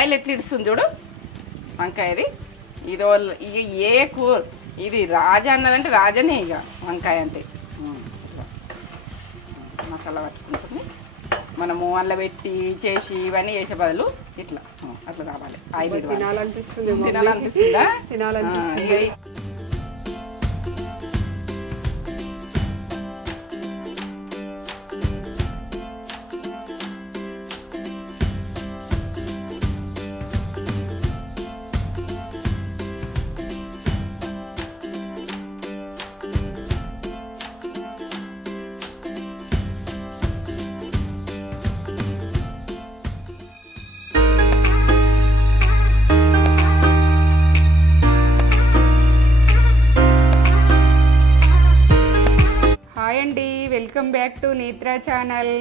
Oil ఎట్లా ఇడుస్తుంది చూడు వంకాయది. ఇది ఇక ఏ కూర ఇది రాజా అన్నదంటే రాజనే ఇక వంకాయ అంటే. మసాలా పట్టుకుంటుంది. మనము అల్ల పెట్టి చేసి ఇవన్నీ చేసే బదులు ఇట్లా అట్లా రావాలి. ఆయిల్ తినాలనిపిస్తుందా? వెల్కమ్ బ్యాక్ టు నేత్ర ఛానల్.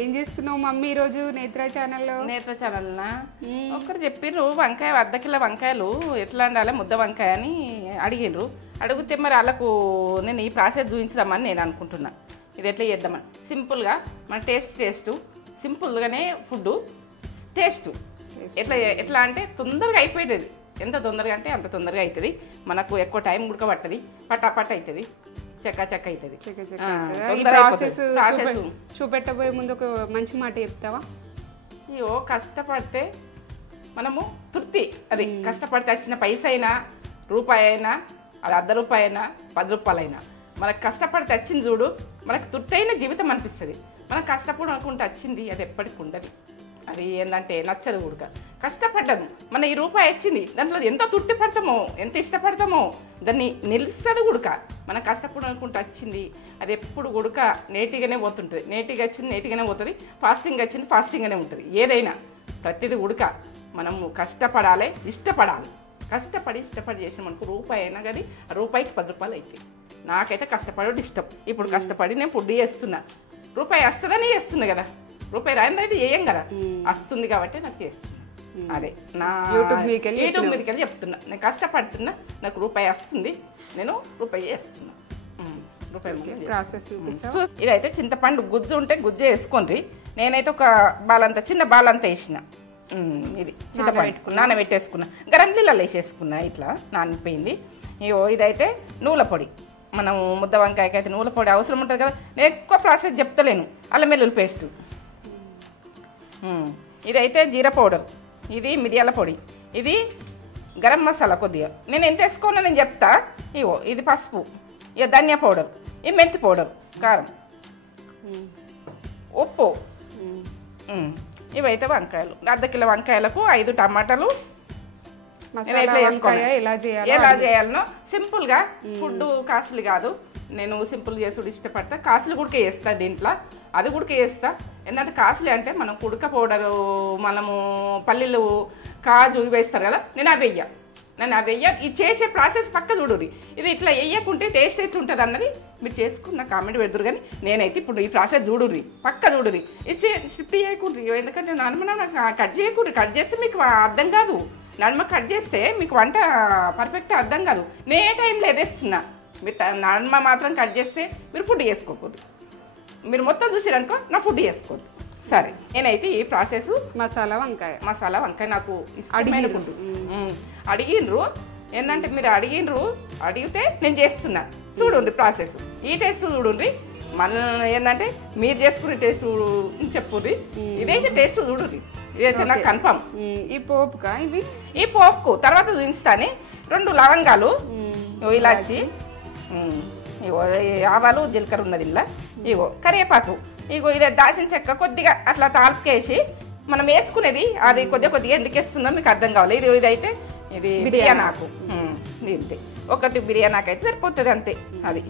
ఏం చేస్తున్నావు మమ్మీ ఈరోజు నేత్ర ఛానల్లో? నేత్ర ఛానల్నా ఒకరు చెప్పిర్రు వంకాయ 1/2 కిలో వంకాయలు ఎట్లా వండాలి ముద్ద వంకాయ అని అడిగిర్రు. అడిగితే మరి వాళ్ళకు నేను ఈ ప్రాసెస్ చూపించుదామని నేను అనుకుంటున్నా. ఇది ఎట్లా చేద్దామని సింపుల్గా మన టేస్ట్ సింపుల్గానే ఫుడ్ టేస్ట్ ఎట్లా అంటే తొందరగా అయిపోయేది. ఎంత తొందరగా అంటే అంత తొందరగా అవుతుంది. మనకు ఎక్కువ టైం ఉడకబట్టది, పటాపట్ అవుతుంది, చెక్క అవుతుంది. చూపెట్టబోయే ముందు ఒక మంచి మాట చెప్తావా? అయ్యో కష్టపడితే మనము తృప్తి. అది కష్టపడితే వచ్చిన పైస అయినా రూపాయి అయినా అది 1/2 రూపాయి అయినా 10 రూపాయలైనా మనకు కష్టపడితే వచ్చింది చూడు మనకు తృప్తి అయిన జీవితం అనిపిస్తుంది. మనం కష్టపడి అనుకుంటే వచ్చింది అది ఎప్పటికి ఉండదు. అది ఏంటంటే నచ్చదు ఉడక. కష్టపడ్డాము మన ఈ రూపాయి వచ్చింది దాంట్లో ఎంత తృప్తి పడతామో ఎంత ఇష్టపడతామో దాన్ని నిలుస్తుంది ఉడక. మనం కష్టపడి అనుకుంటే వచ్చింది అది ఎప్పుడు ఉడక నేటిగానే పోతుంటుంది. నేటిగా వచ్చింది నేటిగానే పోతుంది, ఫాస్టింగ్ వచ్చింది ఫాస్టింగ్గానే ఉంటుంది. ఏదైనా ప్రతిదీ ఉడక. మనము కష్టపడాలి, ఇష్టపడాలి. కష్టపడి చేసిన మనకు రూపాయి అయినా కానీ ఆ రూపాయికి 10 రూపాయలు అవుతాయి. నాకైతే కష్టపడడం ఇష్టం. ఇప్పుడు కష్టపడి నేను ఫుడ్ చేస్తున్నా. రూపాయి వస్తుందని చేస్తున్నా కదా, రూపాయి రాయింది అయితే చేయం కదా, వస్తుంది కాబట్టి నాకు చేస్తున్నా. అదే నా యూట్యూబ్ మీదకి చెప్తున్నా. నేను కష్టపడుతున్నా, నాకు రూపాయి వస్తుంది, నేను రూపాయి చేస్తున్నా. ఇదైతే చింతపండు గుజ్జు ఉంటే గుజ్జు వేసుకోండి. నేనైతే ఒక బాలంతా చిన్న బాలంతా వేసిన. ఇది చింతపండు నానబెట్టేసుకున్నా, గరం నీళ్ళలో వేసేసుకున్నా. ఇట్లా నానిపోయింది. ఇదైతే నువ్వుల పొడి. మనం ముద్ద వంకాయకి అయితే నువ్వుల పొడి అవసరం ఉంటుంది కదా. నేను ఎక్కువ ప్రాసెస్ చెప్తలేను. అల్లం వెల్లుల్లి పేస్టు. ఇదైతే జీరా పౌడర్, ఇది మిరియాల పొడి, ఇది గరం మసాలా కొద్దిగా. నేను ఎంత వేసుకోనో నేను చెప్తా. ఇది పసుపు, ఇక ధనియా పౌడర్, ఇది మెంతి పౌడర్, కారం, ఉప్పు. ఇవైతే వంకాయలు 1/2 కిలో వంకాయలకు 5 టమాటాలు. ఎలా చేయాలనో సింపుల్గా. ఫుడ్ కాస్ట్లీ కాదు. నేను సింపుల్ చేసుడు ఇష్టపడతా. కాస్ట్లీ గుడికే వేస్తా, దీంట్లో అది గుడికే వేస్తా. ఎందుకంటే కాస్ట్లీ అంటే మనం కుడక పౌడరు, మనము పల్లీలు, కాజు ఇవి వేస్తారు కదా, నేను అవి వెయ్య. ఇది చేసే ప్రాసెస్ పక్క చూడుర్రి. ఇది ఇట్లా వేయకుంటే టేస్ట్ ఎట్లా ఉంటుంది అన్నది మీరు చేసుకున్న కామెంట్ పెడుతురు. కానీ నేనైతే ఇప్పుడు ఈ ప్రాసెస్ చూడుర్రి, పక్క చూడుర్రి. ఇది స్లిప్ చేయకుండ్రి. ఎందుకంటే నడుమ కట్ చేయకుండ్రి. కట్ చేస్తే మీకు అర్థం కాదు. నడుమ కట్ చేస్తే మీకు వంట పర్ఫెక్ట్ అర్థం కాదు. నేను ఏ టైంలో ఎదేస్తున్నా. మీరు నడుమ మాత్రం కట్ చేస్తే మీరు ఫుడ్ చేసుకోకూడదు. మీరు మొత్తం చూసిరనుకో నా ఫుడ్ చేసుకోవద్దు. సరే, నేనైతే ఈ ప్రాసెస్ మసాలా వంకాయ నాకు ఇష్టమైన ఫుడ్. అడిగినరు ఏంటంటే మీరు అడిగితే నేను చేస్తున్నా. చూడండి ప్రాసెస్, ఈ టేస్ట్ చూడండి. మన ఏంటంటే మీరు చేసుకునే టేస్ట్ చెప్పుర్రి. ఇదైతే టేస్ట్ చూడండి. ఇదైతే నాకు కన్ఫర్మ్. ఈ పోపుకు తర్వాత చూపిస్తాను. 2 లవంగాలు, ఇలాచి, ఆవాలు, జీలకర్ర ఉన్నది ఇలా. కరివేపాకు, ఇది దాచిన చెక్క కొద్దిగా అట్లా తాల్పుకేసి మనం వేసుకునేది. అది కొద్దిగా ఎందుకు వేస్తుందో మీకు అర్థం కావాలి. ఇదైతే ఇది బిర్యానీ ఆకు. దీంతే ఒకటి బిర్యానీ ఆకు అయితే సరిపోతుంది అంతే. అది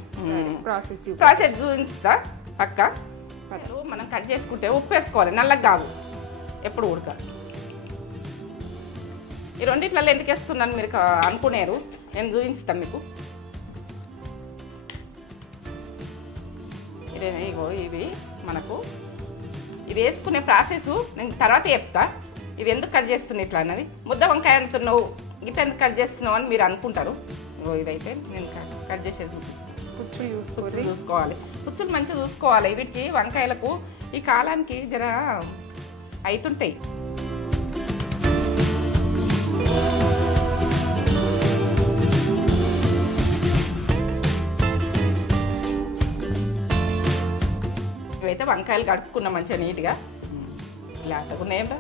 ప్రాసెస్ చూపిస్తా పక్క. మనం కట్ చేసుకుంటే ఉప్పు వేసుకోవాలి, నల్లగా కాదు, ఎప్పుడు ఉడక. ఈ రెండిట్లలో ఎందుకు వేస్తున్నాను మీరు అనుకునేరు. నేను చూపిస్తాను మీకు. ఇవి మనకు ఇది వేసుకునే ప్రాసెస్ నేను తర్వాత చెప్తా. ఇది ఎందుకు కట్ చేస్తున్నా ఇట్లా అన్నది. ముద్ద వంకాయ అంటున్నావు ఇట్లా ఎందుకు కట్ చేస్తున్నావు అని మీరు అనుకుంటారు. ఇదైతే నేను కట్ చేసేది. పుచ్చులు చూసుకోవాలి, పుచ్చులు మంచిగా చూసుకోవాలి. వీటికి వంకాయలకు ఈ కాలానికి జర అవుతుంటాయి. వంకాయలు కడుపుకున్న మంచిగా నీట్గా ఇలా అట్టుకున్నాయంట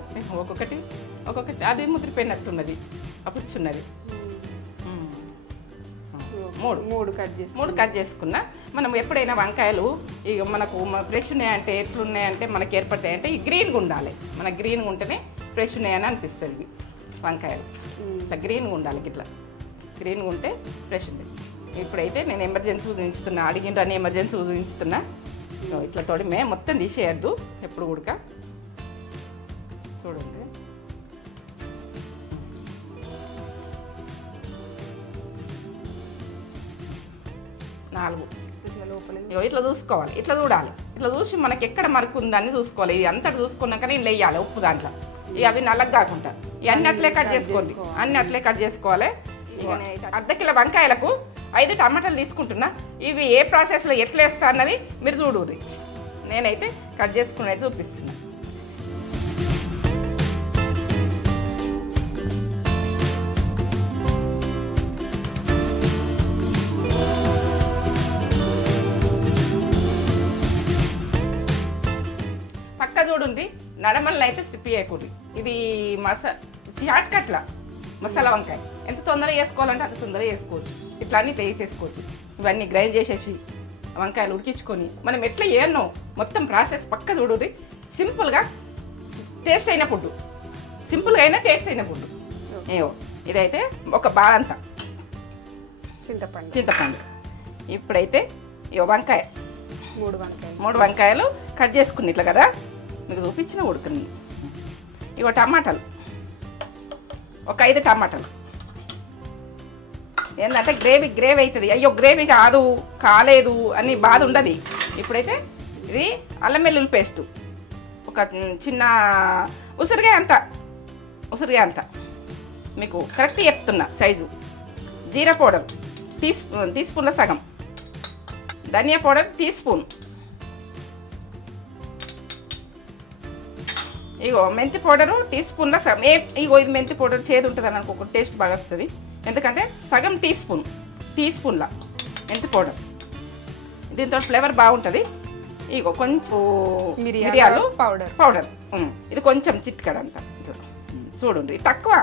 ఒక్కొక్కటి అది ముద్రిపోయినట్టున్నది అప్పుడుచున్నది మూడు కట్ చేసుకున్నా. మనం ఎప్పుడైనా వంకాయలు ఇక మనకు ఫ్రెష్ ఉన్నాయంటే ఎట్లున్నాయంటే మనకి ఏర్పడతాయంటే ఈ గ్రీన్గా ఉండాలి. మన గ్రీన్గా ఉంటేనే ఫ్రెష్ ఉన్నాయని అనిపిస్తుంది వంకాయలు. ఇట్లా గ్రీన్గా ఉండాలి, ఇట్లా గ్రీన్గా ఉంటే ఫ్రెష్ ఉంది. ఇప్పుడైతే నేను ఎమర్జెన్సీ చూపించుతున్నా, అడిగిండ్రని ఎమర్జెన్సీ చూపించుతున్నా. ఇట్లా తోడిమే మొత్తం తీసేయద్దు ఎప్పుడు ఉడక. చూడండి నాలుగు ఇట్లా చూసుకోవాలి, ఇట్లా చూడాలి. ఇట్లా చూసి మనకి ఎక్కడ మరకు ఉందని చూసుకోవాలి. ఇది అంతటి చూసుకున్నాకనే ఇట్లా వేయాలి ఉప్పు దాంట్లో. ఇక అవి నల్లగా కాకుండా ఇవన్నీ అట్లే కట్ చేసుకోండి, అన్నీ అట్లే కట్ చేసుకోవాలి. అర్ధ కిలో వంకాయలకు 5 టమాటాలు తీసుకుంటున్నా. ఇవి ఏ ప్రాసెస్లో ఎట్లా వేస్తా అన్నది మీరు చూడుర్రి. నేనైతే కట్ చేసుకుని అయితే చూపిస్తున్నా. పక్క చూడండి, నడమల్ని అయితే స్టిప్ చేయకూడదు. ఇది షార్ట్ కట్ల మసాలా వంకాయ ఎంత తొందరగా వేసుకోవాలంటే అంత తొందరగా వేసుకోవచ్చు. ఇట్లా అన్నీ చేసుకోవచ్చు. ఇవన్నీ గ్రైండ్ చేసేసి వంకాయలు ఉడికించుకొని మనం ఎట్లా ఏమో మొత్తం ప్రాసెస్ పక్క చూడుర్రి. సింపుల్గా టేస్ట్ అయిన ఫుడ్, సింపుల్గా అయినా టేస్ట్ అయిన ఫుడ్. ఏవో ఇదైతే ఒక బాలంతా చింతపండు. ఇప్పుడైతే ఇవో వంకాయ 3 వంకాయలు కట్ చేసుకుని ఇట్లా కదా మీకు చూపించిన ఉడుకుని. ఇగో టమాటాలు ఒక 5 టమాటాలు. ఏంటంటే గ్రేవీ అవుతుంది. అయ్యో గ్రేవీ కాలేదు అని బాధ ఉండదు. ఇప్పుడైతే ఇది అల్లం వెల్లుల్లి పేస్టు ఒక చిన్న ఉసిరిగా అంత మీకు కరెక్ట్ చెప్తున్నా సైజు. జీరా పౌడర్ టీ స్పూన్ల సగం, ధనియా పౌడర్ టీ స్పూన్, ఇగో మెంతి పౌడరు టీ స్పూన్ల సగం. ఇగో ఇది మెంతి పౌడర్ చేదు ఉంటుంది అని అనుకో, టేస్ట్ బాగా వస్తుంది. ఎందుకంటే సగం టీ స్పూన్ల మెంతి పౌడర్, దీంతో ఫ్లేవర్ బాగుంటుంది. ఇగో కొంచెం మిరియాలు పౌడర్ ఇది కొంచెం చిట్కడంతా చూడండి. తక్కువ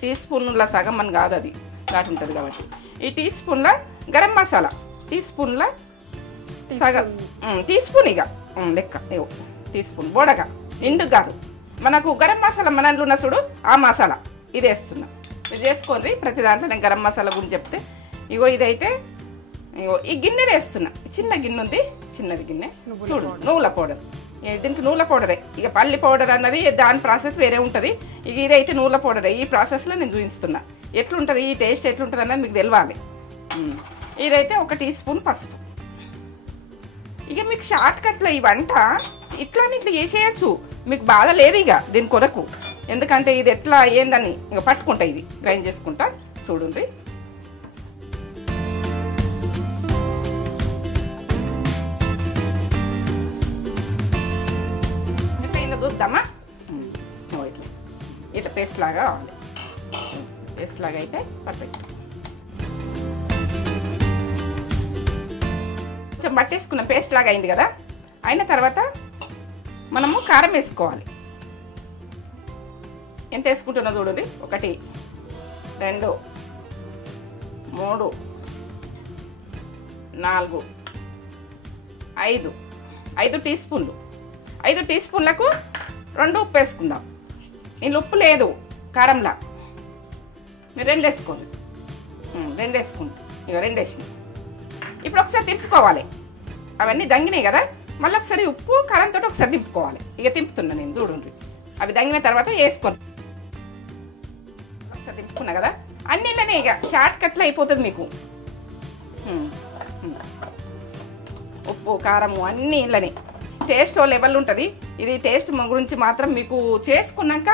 టీ స్పూన్ల సగం అని కాదు, అది ఘాటు ఉంటుంది కాబట్టి. ఈ టీ స్పూన్ల గరం మసాలా టీ స్పూన్ల సగం, టీ స్పూన్ ఇక లెక్క. టీ స్పూన్ బోడగా నిండు కాదు. మనకు గరం మసాలా మనలో ఉన్న చూడు ఆ మసాలా ఇది వేస్తున్నా. ఇది చేసుకోండి ప్రతి దాంట్లో. నేను గరం మసాలా గురించి చెప్తే ఇగో ఇదైతే ఇగో ఈ గిన్నె వేస్తున్నా. చిన్న గిన్నె ఉంది, చిన్నది గిన్నె. చూడు నువ్వుల పౌడర్, దీనికి నువ్వుల పౌడరే. ఇక పల్లి పౌడర్ అన్నది దాని ప్రాసెస్ వేరే ఉంటుంది. ఇక ఇదైతే నువ్వుల పౌడరే. ఈ ప్రాసెస్లో నేను చూపిస్తున్నా ఎట్లుంటుంది, ఈ టేస్ట్ ఎట్లుంటుంది అన్నది మీకు తెలియాలి. ఇదైతే ఒక టీ స్పూన్ పసుపు. ఇక మీకు షార్ట్ కట్లో ఈ వంట ఇట్లా చేసేయచ్చు, మీకు బాధ లేదు ఇక దీని కొరకు. ఎందుకంటే ఇది ఎట్లా ఏందని ఇక పట్టుకుంటా, ఇది గ్రైండ్ చేసుకుంటా. చూడండి ఇట్లా ఇంత చూద్దామా. ఇట్లా పేస్ట్ లాగా కావాలి. పేస్ట్ లాగా అయితే పర్ఫెక్ట్. కొంచెం పట్టేసుకున్న పేస్ట్ లాగా అయింది కదా. అయిన తర్వాత మనము కారం వేసుకోవాలి. ఎంత వేసుకుంటున్నా చూడండి. 1 2 3 4 5 టీ స్పూన్లు. 5 టీ స్పూన్లకు 2 ఉప్పు వేసుకుందాం. ఇందులో ఉప్పు లేదు కారంలా. మీరు 2 వేసుకోండి. 2 వేసుకోండి. ఇక 2 వేసినాయి. ఇప్పుడు ఒకసారి తిప్పుకోవాలి. అవన్నీ దంగినాయి కదా, మళ్ళీ ఒకసారి ఉప్పు కారంతో ఒకసారి తిప్పుకోవాలి. ఇక తిప్పుతున్నా నేను చూడండి. అవి దంగిన తర్వాత వేసుకోండి. ఒకసారి తిప్పుకున్నా కదా, అన్నిళ్ళనే ఇక షార్ట్ కట్లో అయిపోతుంది మీకు. ఉప్పు కారము అన్నీ ఇళ్ళని టేస్ట్ లెవెల్ ఉంటుంది. ఇది టేస్ట్ గురించి మాత్రం మీకు చేసుకున్నాక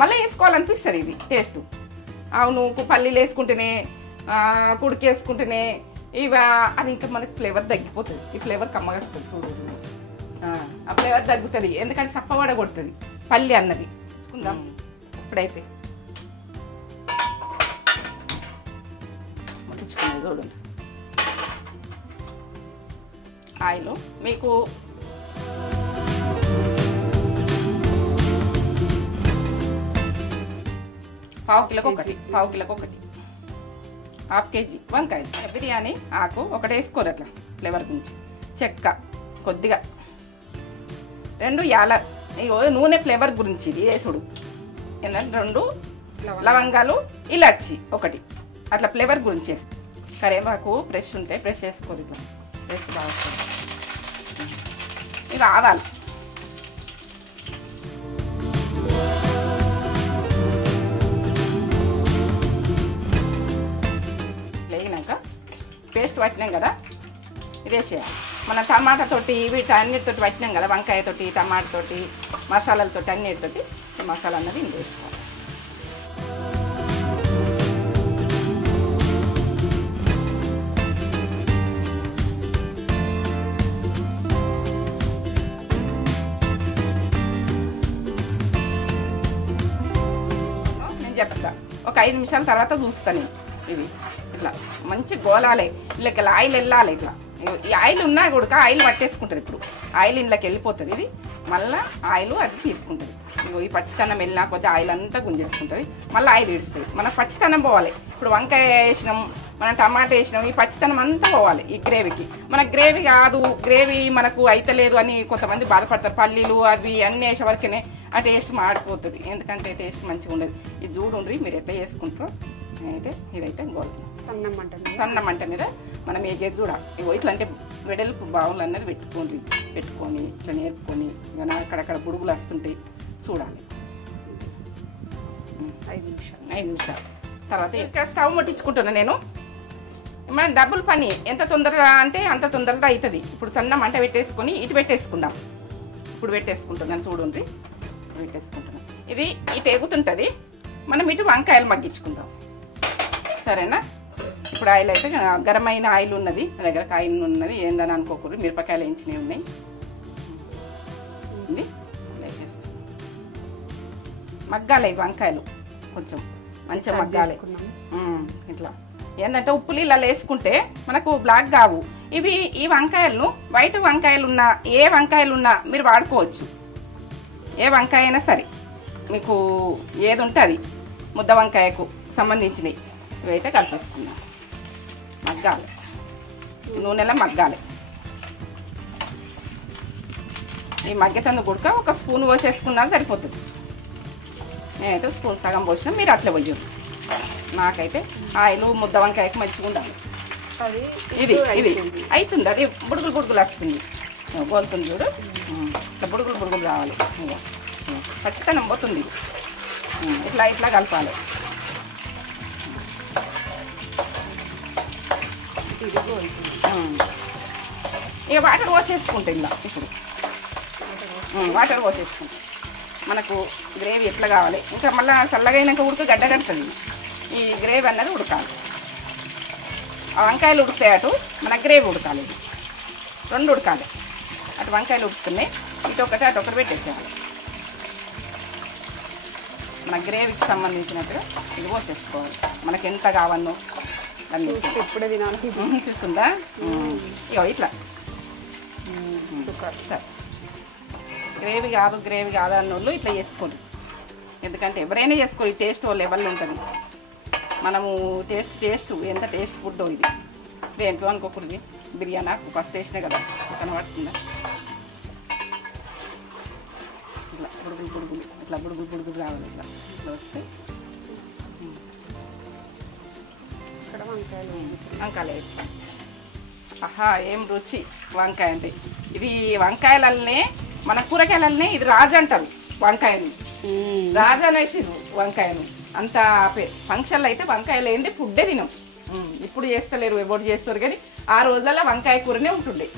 మళ్ళీ వేసుకోవాలనిపిస్తుంది ఇది టేస్ట్. అవును పల్లీలు వేసుకుంటేనే కుడికి వేసుకుంటేనే ఇవ అది ఇంకా మనకి ఫ్లేవర్ తగ్గిపోతుంది. ఈ ఫ్లేవర్ కమ్మగా వస్తుంది చూడండి. ఆ ఫ్లేవర్ తగ్గుతుంది, ఎందుకంటే సప్పవాడ కొడుతుంది పల్లి అన్నది. చూసుకుందాం ఇప్పుడైతే ముట్టించుకునేది చూడండి. ఆయిల్ మీకు పావు కిలోకి ఒకటి హాఫ్ కేజీ వంకాయ. బిర్యానీ ఆకు ఒకటి వేసుకోరు అట్లా ఫ్లేవర్ గురించి. చెక్క కొద్దిగా, 2 యాల నూనె ఫ్లేవర్ గురించి ఇది వేసుడు. ఏంటంటే 2 లవంగాలు, ఇలాచి ఒకటి అట్లా ఫ్లేవర్ గురించి వేస్తాం. కరివేపాకు ఫ్రెష్ ఉంటే ఫ్రెష్ వేసుకోరు, ఇట్లా ఫ్రెష్ బాగా వస్తుంది. ఇవి ఆవాలు లేగినాక పేస్ట్ పట్టినాం కదా ఇది వేసేయాలి. మన టమాటాతోటి వీటన్నిటితోటి పట్టినాం కదా, వంకాయతోటి టమాటాతోటి మసాలాలతోటి అన్నిటితోటి మసాలా అన్నది ఇంత వేసుకోవాలి. నేను చెప్తా ఒక 5 నిమిషాల తర్వాత చూస్తాను. ఇవి ఇట్లా మంచి గోలాలి, ఇట్లా ఆయిల్ వెళ్ళాలి. ఇట్లా ఈ ఆయిల్ ఉన్నా కూడా ఆయిల్ పట్టేసుకుంటుంది. ఇప్పుడు ఆయిల్ ఇంట్లోకి వెళ్ళిపోతుంది, ఇది మళ్ళీ ఆయిల్ అది తీసుకుంటుంది. ఈ పచ్చితనం వెళ్ళినా కొద్దిగా ఆయిల్ అంతా గుంజేసుకుంటుంది, మళ్ళీ ఆయిల్ ఇడుస్తుంది. మనకు పచ్చితనం పోవాలి. ఇప్పుడు వంకాయ వేసినాం, మనం టమాటా వేసినాం, ఈ పచ్చితనం అంతా పోవాలి ఈ గ్రేవీకి. మనకు గ్రేవీ కాదు, గ్రేవీ మనకు అయితలేదు అని కొంతమంది బాధపడతారు. పల్లీలు అవి అన్నీ వేసే వరకునే ఆ టేస్ట్ మాడిపోతుంది, ఎందుకంటే టేస్ట్ మంచిగా ఉండదు. ఇది చూడండి మీరు ఎట్లా చేసుకుంటారో. అయితే ఇదైతే గోల్డ్ సన్న మంట మీద మనం వేసేది చూడ. ఇట్లా అంటే వెడల్పు బావులు అన్నది పెట్టుకొని ఇట్లా నేర్పుకొని అక్కడక్కడ బుడుగులు వస్తుంటాయి చూడాలి. 5 నిమిషాలు తర్వాత ఇక్కడ స్టవ్ ముట్టించుకుంటున్నా నేను. మన డబుల్ పని ఎంత తొందరగా అంటే అంత తొందరగా అవుతుంది. ఇప్పుడు సన్న మంట పెట్టేసుకొని ఇటు పెట్టేసుకుందాం. ఇప్పుడు పెట్టేసుకుంటున్నాను చూడండి, పెట్టేసుకుంటున్నాను. ఇది ఇటు ఎగుతుంటుంది, మనం ఇటు వంకాయలు మగ్గించుకుందాం. సరేనా? ఇప్పుడు ఆయిల్ అయితే గరమైన ఆయిల్ ఉన్నది నా దగ్గర, ఆయిల్ ఉన్నది ఏందని అనుకోకూడదు. మిరపకాయలు వేయించినవి ఉన్నాయి. మగ్గాలి వంకాయలు, కొంచెం మంచిగా మగ్గాలి. ఇట్లా ఏంటంటే ఉప్పు నీళ్ళు వేసుకుంటే మనకు బ్లాక్ కావు ఇవి. ఈ వంకాయలను వైట్ వంకాయలు ఉన్నా ఏ వంకాయలు ఉన్నా మీరు వాడుకోవచ్చు. ఏ వంకాయ అయినా సరే మీకు ఏది ఉంటే అది. ముద్ద వంకాయకు సంబంధించినవి ఇవైతే కలిపేసుకున్నాం. మగ్గాలి, నూనెలో మగ్గాలి. ఈ మగ్గెతందు గుడక ఒక స్పూన్ పోసేసుకున్నా సరిపోతుంది. నేనైతే స్పూన్ సగం పోసినా, మీరు అట్లే పోయొద్దు. నాకైతే ఆయిల్ ముద్ద వంకాయకు మంచిగా ఉండాలి. ఇది అవుతుంది, అది బుడుగులు వస్తుంది, గోలుతుంది చూడు. ఇట్లా బుడుగులు రావాలి, ఖచ్చితంగా పోతుంది. ఇట్లా కలపాలి. ఇక వాటర్ పోసేసుకుంటే ఇలా ఇప్పుడు వాటర్ పోసేసుకుంటాం. మనకు గ్రేవీ ఎట్లా కావాలి, ఇంకా మళ్ళీ చల్లగైనాక ఉడక గడ్డ కడుతుంది. ఈ గ్రేవీ అన్నది ఉడకాలి. ఆ వంకాయలు ఉడుకుతాయి, అటు మన గ్రేవీ ఉడకాలి. ఇది 2 ఉడకాలి. అటు వంకాయలు ఉడుకుతున్నాయి, ఇటు ఒకటి అటు ఒకటి పెట్టేసేయాలి. మన గ్రేవీకి సంబంధించినట్టుగా ఇది పోసేసుకోవాలి. మనకి ఎంత కావాలో అన్నీ ఇప్పుడే తినాలి. చూస్తుందా? ఇగో ఇట్లా గ్రేవీ కాదు అన్నోళ్ళు ఇట్లా చేసుకోండి. ఎందుకంటే ఎవరైనా చేసుకోవాలి, టేస్ట్ లెవెల్ ఉంటుంది. మనము టేస్ట్ ఎంత టేస్ట్ ఫుడ్ ఇది. దేంట్లో అనుకోకూడదు. బిర్యానీ ఫస్ట్ వేసినా కదా కనబడుతుందా? ఇట్లా బుడుగులు రావాలి. ఇట్లా వస్తే వంకాయలు వేస్తాం. ఆహా ఏం రుచి వంకాయ అంటే. ఇది వంకాయలనే మన కూరగాయలనే ఇది రాజు అంటారు. వంకాయని రాజు అనేసి వంకాయను అంత ఫంక్షన్లు అయితే వంకాయలు ఏంటి ఫుడ్డే తినం. ఇప్పుడు చేస్తలేరు, ఎవరు చేస్తారు కానీ ఆ రోజులలో వంకాయ కూరనే ఉంటుండే.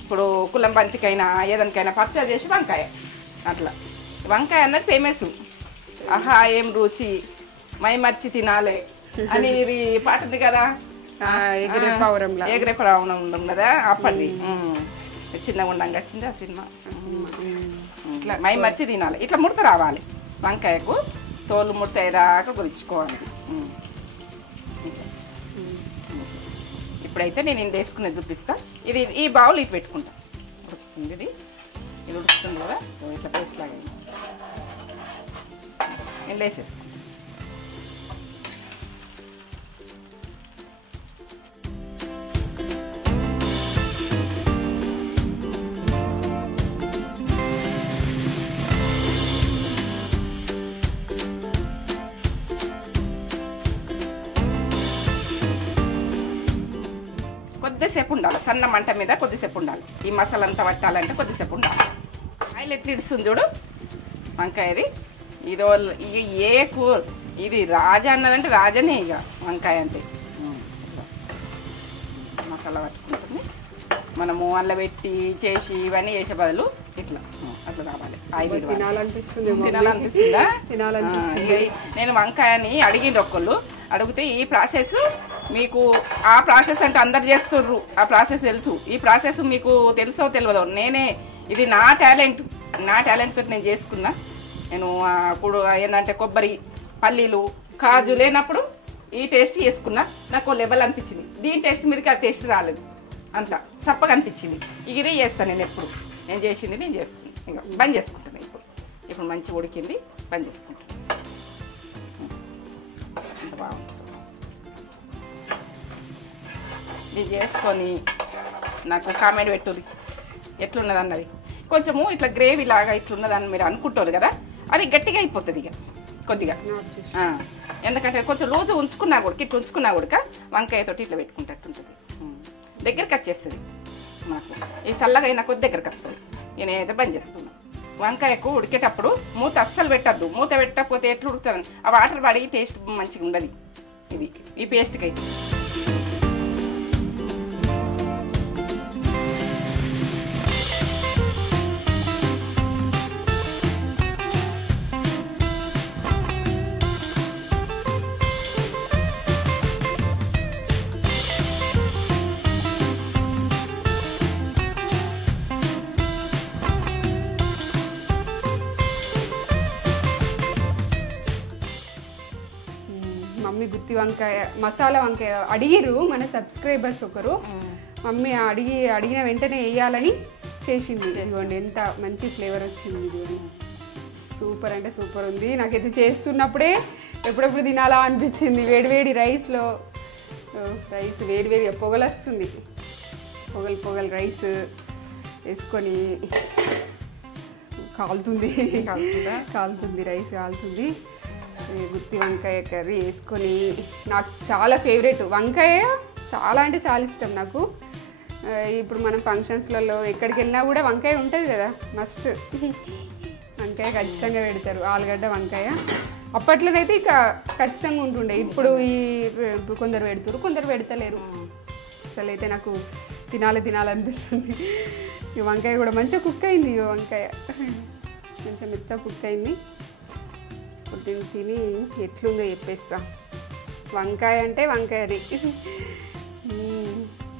ఇప్పుడు కులం బంతికైనా ఏదానికైనా పచ్చడి చేసి వంకాయ అట్లా. వంకాయ అన్నది ఫేమస్. ఆహా ఏం రుచి మై మర్చి తినాలి అని ఇది పాట ఉంది కదా, ఎగిరే పౌరం కదా అప్పటి. చిన్నగా ఉండంగా వచ్చింది ఆ సినిమా. ఇట్లా మై మర్చి తినాలి. ఇట్లా ముడత రావాలి వంకాయకు, తోలు ముడత అయ్యేదాకా గురించుకోవాలి. ఇప్పుడైతే నేను ఇది వేసుకునేది చూపిస్తా. ఇది ఈ బౌల్ ఇది పెట్టుకుంటా. ఉడుకుతుంది, ఇది ఉడుకుతుంది కదా, ఇట్లా పేస్ట్ లాగా నేను వేసేస్తాను. కొద్దిసేపు ఉండాలి, సన్న మంట మీద కొద్దిసేపు ఉండాలి. ఈ మసాలా అంతా పట్టాలంటే కొద్దిసేపు ఉండాలి. ఆయిల్ ఎట్లా ఇడుస్తుంది చూడు వంకాయది. ఇదో ఏ కూర ఇది రాజా అన్నదంటే రాజనే ఇక వంకాయ అంటే. మసాలా పట్టుకుంటుంది. మనము అల్ల పెట్టి చేసి ఇవన్నీ చేసే బదులు ఇట్లా అట్లా కావాలి. ఆయిల్ తినాలనిపిస్తుందా? నేను వంకాయని అడిగింది ఒకళ్ళు, అడిగితే ఈ ప్రాసెస్ మీకు ఆ ప్రాసెస్ అంటే అందరు చేస్తుర్రు, ఆ ప్రాసెస్ తెలుసు. ఈ ప్రాసెస్ మీకు తెలుసో తెలియదో, నేనే ఇది నా టాలెంట్ తోటి నేను చేసుకున్నా. నేను అప్పుడు ఏంటంటే కొబ్బరి, పల్లీలు, కాజు లేనప్పుడు ఈ టేస్ట్ చేసుకున్నా. నాకు లెవెల్ అనిపించింది. దీని టేస్ట్ మీదకి ఆ టేస్ట్ రాలేదు, అంత చప్పగా అనిపించింది. ఇదే చేస్తాను నేను ఎప్పుడు. నేను చేసింది నేను చేస్తాను. ఇక బంద్ చేసుకుంటాను. ఇప్పుడు మంచిగా ఉడికింది, బంద్ చేసుకుంటాను. అంత బాగుంది. ఇది చేసుకొని నాకు కామెంట్ పెట్టుది ఎట్లున్నది అన్నది. కొంచెము ఇట్లా గ్రేవీ లాగా ఇట్లున్నదని మీరు అనుకుంటారు కదా, అది గట్టిగా అయిపోతుంది ఇక కొద్దిగా. ఎందుకంటే కొంచెం రోజు ఉంచుకున్నా కూడా ఇట్లా ఉంచుకున్నా కూడా వంకాయతోటి ఇట్లా పెట్టుకుంటట్టుంటుంది. దగ్గరికి వచ్చేస్తుంది మాకు. ఈ చల్లగా అయినా కొద్ది దగ్గరికి వస్తుంది. నేనైతే బంద్ చేసుకున్నాను. వంకాయకు ఉడికేటప్పుడు మూత అస్సలు పెట్టద్దు. మూత పెట్టకపోతే ఎట్లా ఉడుకుతుంది, ఆ వాటర్ పడి టేస్ట్ మంచిగా ఉండదు. ఇది ఈ పేస్ట్కి అయితే మమ్మీ గుత్తి వంకాయ మసాలా వంకాయ అడిగిరు మన సబ్స్క్రైబర్స్ ఒకరు. మమ్మీ అడిగిన వెంటనే వేయాలని చేసింది. ఇదిగోండి ఎంత మంచి ఫ్లేవర్ వచ్చింది. ఇది సూపర్ అంటే సూపర్ ఉంది. నాకైతే చేస్తున్నప్పుడే ఎప్పుడెప్పుడు తినాలా అనిపించింది. వేడివేడి రైస్లో రైస్ వేడివేడి పొగలు వస్తుంది. పొగలు రైస్ వేసుకొని కాలుతుంది రైస్ కాలుతుంది. గుత్తి వంకాయ కర్రీ వేసుకొని నాకు చాలా ఫేవరెట్. వంకాయ చాలా అంటే చాలా ఇష్టం నాకు. ఇప్పుడు మనం ఫంక్షన్స్లలో ఎక్కడికి వెళ్ళినా కూడా వంకాయ ఉంటుంది కదా, మస్ట్ వంకాయ ఖచ్చితంగా పెడతారు. ఆలుగడ్డ వంకాయ అప్పట్లోనైతే ఇక ఖచ్చితంగా ఉంటుండే. ఇప్పుడు కొందరు పెడుతురు, కొందరు పెడతలేరు. అసలు అయితే నాకు తినాలనిపిస్తుంది. ఈ వంకాయ కూడా మంచిగా కుక్ అయింది. వంకాయ కొంచెం మెత్తగా కుక్ అయింది. పొద్దున్న తిని ఎట్లుందో చెప్పేస్తా. వంకాయ అంటే వంకాయ అది.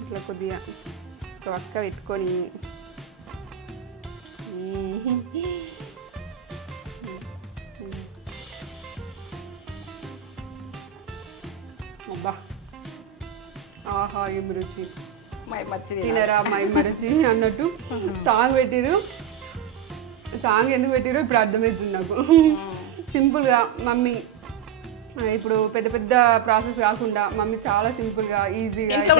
ఇట్లా కొద్దిగా ఒక వక్క పెట్టుకొని అబ్బా ఆహా ఏం రుచి, తినరా మై మరచి అన్నట్టు సాంగ్ పెట్టిరు. సాంగ్ ఎందుకు పెట్టిరో ఇప్పుడు అర్థమవుతుంది నాకు. సింపుల్గా మమ్మీ ఇప్పుడు పెద్ద పెద్ద ప్రాసెస్ కాకుండా మమ్మీ చాలా సింపుల్గా ఈజీగా ఇంట్లో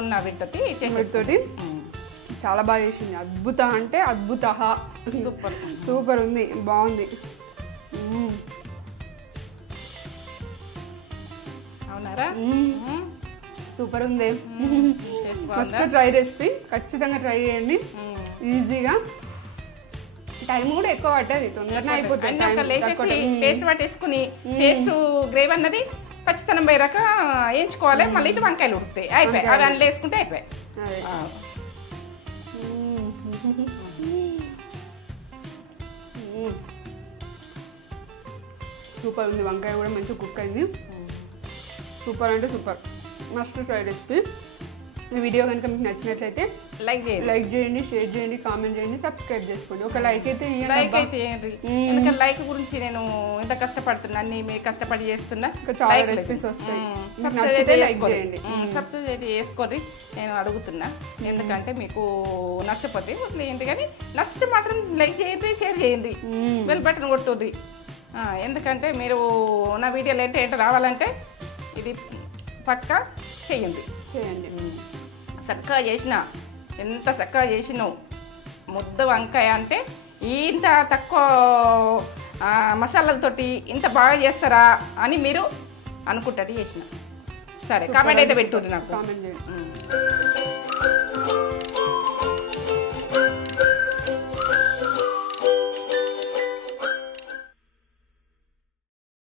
ఉన్న వీటితోటి చాలా బాగా చేసింది. అద్భుత అంటే అద్భుత, సూపర్ ఉంది, బాగుంది. అవునారా? సూపర్ ఉంది. ఫస్ట్ ట్రై రెసిపీ ఖచ్చితంగా ట్రై చేయండి. ఈజీగా టైం కూడా ఎక్కువ పట్టది, తొందరగా అయిపోతుంది. పేస్ట్ పట్టేసుకుని పేస్ట్ గ్రేవీ అన్నది పచ్చితనం పోయాక వేయించుకోవాలి. మళ్ళీ ఇటు వంకాయలు ఉడుకుతాయి, అయిపోయాయి. అవి అందులో వేసుకుంటే అయిపోయాయి. సూపర్ ఉంది. వంకాయ కూడా మంచిగా కుక్ అయింది. సూపర్ అంటే సూపర్. Must try recipe. ఈ వీడియో కనుక మీకు నచ్చినట్లయితే లైక్ చేయండి, షేర్ చేయండి, కామెంట్ చేయండి, సబ్స్క్రైబ్ చేసుకోండి. ఒక లైక్ అయితే ఎందుకంటే లైక్ గురించి నేను ఎంత కష్టపడుతున్నా, అన్ని మీరు కష్టపడి చేస్తున్నా. చాలా రెసిపీస్ వస్తాయి. సబ్స్క్రైబ్ చేసుకోండి నేను అడుగుతున్నా. ఎందుకంటే మీకు నచ్చపోతే వదిలేయండి, కానీ నచ్చితే మాత్రం లైక్ చేయండి, షేర్ చేయండి, బెల్ బటన్ కొట్టుర్రి. ఎందుకంటే మీరు నా వీడియోలు ఏంటో రావాలంటే ఇది పక్కా చేయండి. చక్కగా చేసిన, ఎంత చక్కగా చేసినావు. ముద్ద వంకాయ అంటే ఇంత తక్కువ మసాలాలతోటి ఇంత బాగా చేస్తారా అని మీరు అనుకుంటారు చేసిన. సరే కామెంట్ అయితే పెట్టుర్రి నాకు కామెంట్ చేయండి.